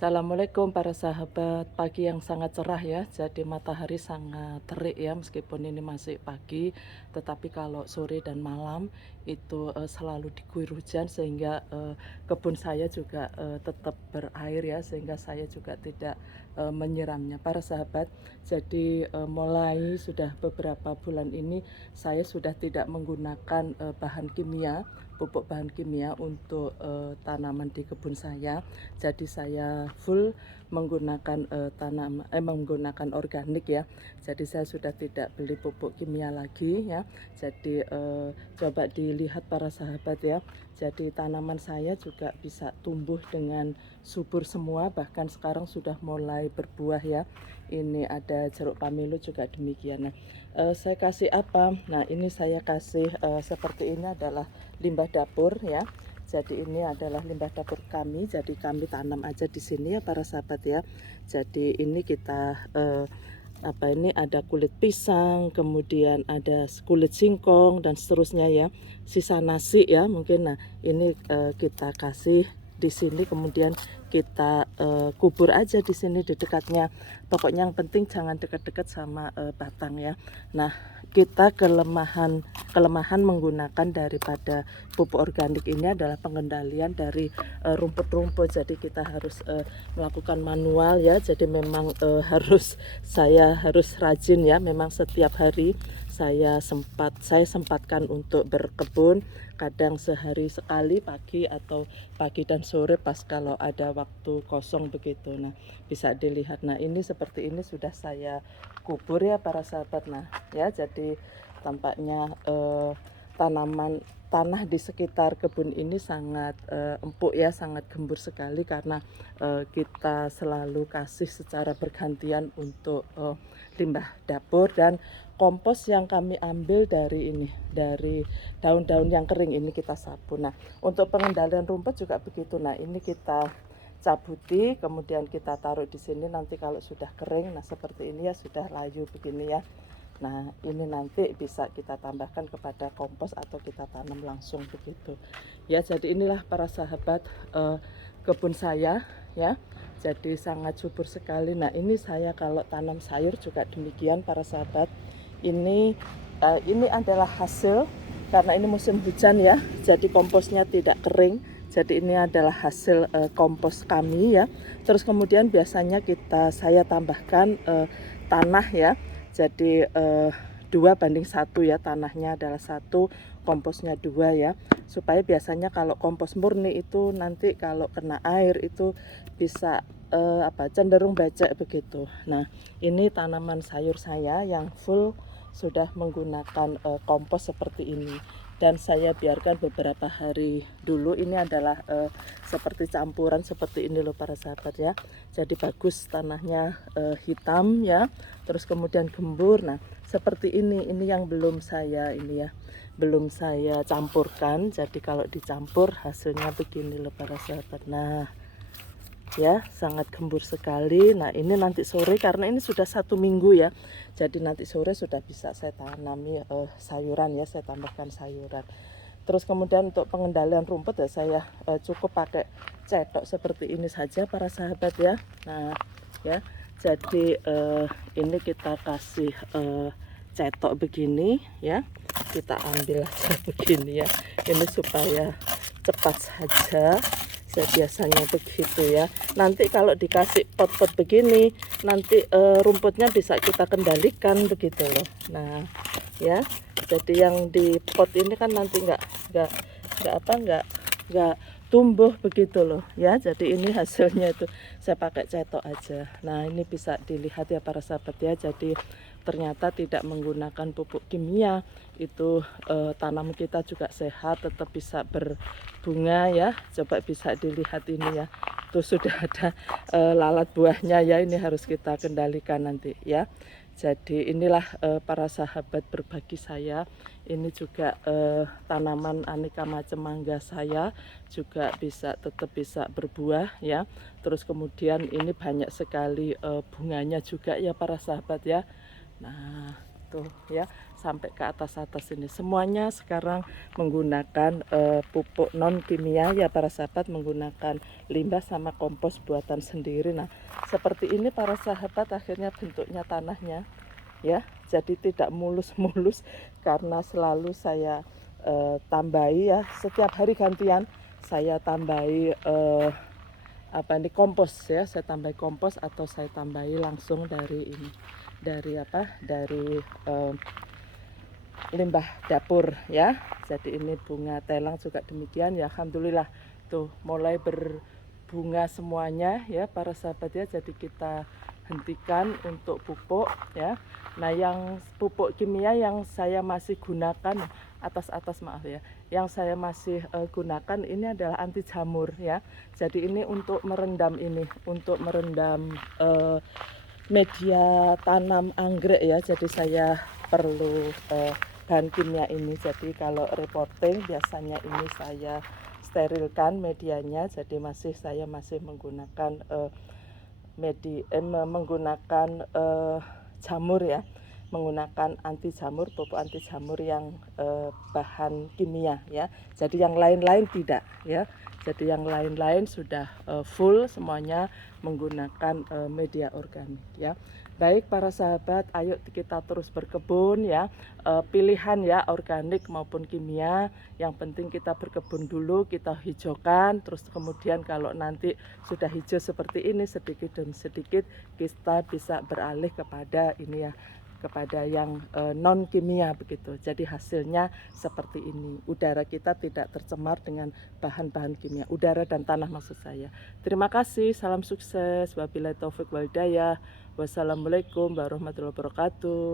Assalamualaikum para sahabat, pagi yang sangat cerah ya. Jadi matahari sangat terik ya, meskipun ini masih pagi, tetapi kalau sore dan malam itu selalu diguyur hujan sehingga kebun saya juga tetap berair ya, sehingga saya juga tidak menyiramnya. Para sahabat, jadi mulai sudah beberapa bulan ini saya sudah tidak menggunakan bahan kimia, pupuk bahan kimia untuk tanaman di kebun saya. Jadi saya full menggunakan menggunakan organik ya. Jadi saya sudah tidak beli pupuk kimia lagi ya. Jadi coba dilihat para sahabat ya. Jadi tanaman saya juga bisa tumbuh dengan subur semua, bahkan sekarang sudah mulai berbuah ya. Ini ada jeruk pamelo juga demikian. Nah, saya kasih apa? Nah, ini saya kasih seperti ini adalah limbah dapur ya. Jadi ini adalah limbah dapur kami. Jadi kami tanam aja di sini ya para sahabat ya. Jadi ini kita ini ada kulit pisang, kemudian ada kulit singkong dan seterusnya ya. Sisa nasi ya mungkin. Nah, ini kita kasih di sini, kemudian kita kubur aja di sini di dekatnya. Pokoknya yang penting jangan dekat-dekat sama batang ya. Nah, kita kelemahan menggunakan daripada pupuk organik ini adalah pengendalian dari rumput-rumput. Jadi kita harus melakukan manual ya. Jadi memang saya harus rajin ya. Memang setiap hari saya sempatkan untuk berkebun, kadang sehari sekali pagi atau pagi dan sore pas kalau ada waktu kosong begitu. Nah, bisa dilihat. Nah, ini seperti ini sudah saya kubur ya para sahabat. Nah ya, jadi tampaknya tanah di sekitar kebun ini sangat empuk ya, sangat gembur sekali karena kita selalu kasih secara bergantian untuk limbah dapur dan kompos yang kami ambil dari daun-daun yang kering ini kita sapu. Nah, untuk pengendalian rumput juga begitu. Nah, ini kita cabuti, kemudian kita taruh di sini. Nanti kalau sudah kering, nah seperti ini ya, sudah layu begini ya. Nah, ini nanti bisa kita tambahkan kepada kompos atau kita tanam langsung begitu. Ya, jadi inilah para sahabat kebun saya ya. Jadi sangat subur sekali. Nah, ini saya kalau tanam sayur juga demikian para sahabat. Ini adalah hasil karena ini musim hujan ya. Jadi komposnya tidak kering. Jadi ini adalah hasil kompos kami ya. Terus kemudian biasanya saya tambahkan tanah ya. Jadi 2:1 ya, tanahnya adalah 1, komposnya 2 ya. Supaya biasanya kalau kompos murni itu nanti kalau kena air itu bisa cenderung becek begitu. Nah, ini tanaman sayur saya yang full sudah menggunakan kompos seperti ini. Dan saya biarkan beberapa hari dulu. Ini adalah seperti campuran seperti ini loh para sahabat ya. Jadi bagus, tanahnya hitam ya, terus kemudian gembur. Nah, seperti ini yang belum saya campurkan. Jadi kalau dicampur hasilnya begini loh para sahabat. Nah ya, sangat gembur sekali. Nah, ini nanti sore karena ini sudah 1 minggu ya, jadi nanti sore sudah bisa saya tanami sayuran ya, saya tambahkan sayuran. Terus kemudian untuk pengendalian rumput ya, saya cukup pakai cetok seperti ini saja para sahabat ya. Nah ya, jadi ini kita kasih cetok begini ya, kita ambil aja begini ya, ini supaya cepat saja. Saya biasanya begitu ya. Nanti kalau dikasih pot-pot begini, nanti rumputnya bisa kita kendalikan begitu loh. Nah ya, jadi yang di pot ini kan nanti nggak tumbuh begitu loh ya. Jadi ini hasilnya itu saya pakai cetok aja. Nah, ini bisa dilihat ya para sahabat ya. Jadi ternyata tidak menggunakan pupuk kimia itu tanam kita juga sehat, tetap bisa berbunga ya. Coba bisa dilihat ini ya, itu sudah ada lalat buahnya ya. Ini harus kita kendalikan nanti ya. Jadi inilah para sahabat berbagi saya. Ini juga tanaman aneka macam mangga saya juga tetap bisa berbuah ya. Terus kemudian ini banyak sekali bunganya juga ya para sahabat ya. Nah tuh ya, sampai ke atas ini semuanya sekarang menggunakan pupuk non kimia ya para sahabat, menggunakan limbah sama kompos buatan sendiri. Nah seperti ini para sahabat, akhirnya bentuknya tanahnya ya, jadi tidak mulus-mulus karena selalu saya tambahi ya, setiap hari gantian saya tambahi kompos ya, saya tambahi kompos atau saya tambahi langsung dari ini, dari limbah dapur ya. Jadi ini bunga telang juga demikian ya, alhamdulillah tuh mulai berbunga semuanya ya para sahabat ya. Jadi kita hentikan untuk pupuk ya. Nah yang pupuk kimia yang saya masih gunakan atas maaf ya, yang saya masih gunakan ini adalah anti jamur ya. Jadi ini untuk merendam media tanam anggrek ya. Jadi saya perlu bahan kimia ini. Jadi kalau reporting biasanya ini saya sterilkan medianya. Jadi saya masih menggunakan menggunakan jamur ya, menggunakan anti jamur, pupuk anti jamur yang bahan kimia ya. Jadi yang lain-lain tidak ya. Jadi yang lain-lain sudah full semuanya menggunakan media organik ya. Baik para sahabat, ayo kita terus berkebun ya. Pilihan ya, organik maupun kimia. Yang penting kita berkebun dulu, kita hijaukan, terus kemudian kalau nanti sudah hijau seperti ini sedikit demi sedikit kita bisa beralih kepada ini ya, kepada yang non kimia begitu. Jadi hasilnya seperti ini. Udara kita tidak tercemar dengan bahan-bahan kimia. Udara dan tanah maksud saya. Terima kasih, salam sukses. Wabillahi taufik wal hidayah. Wassalamualaikum warahmatullahi wabarakatuh.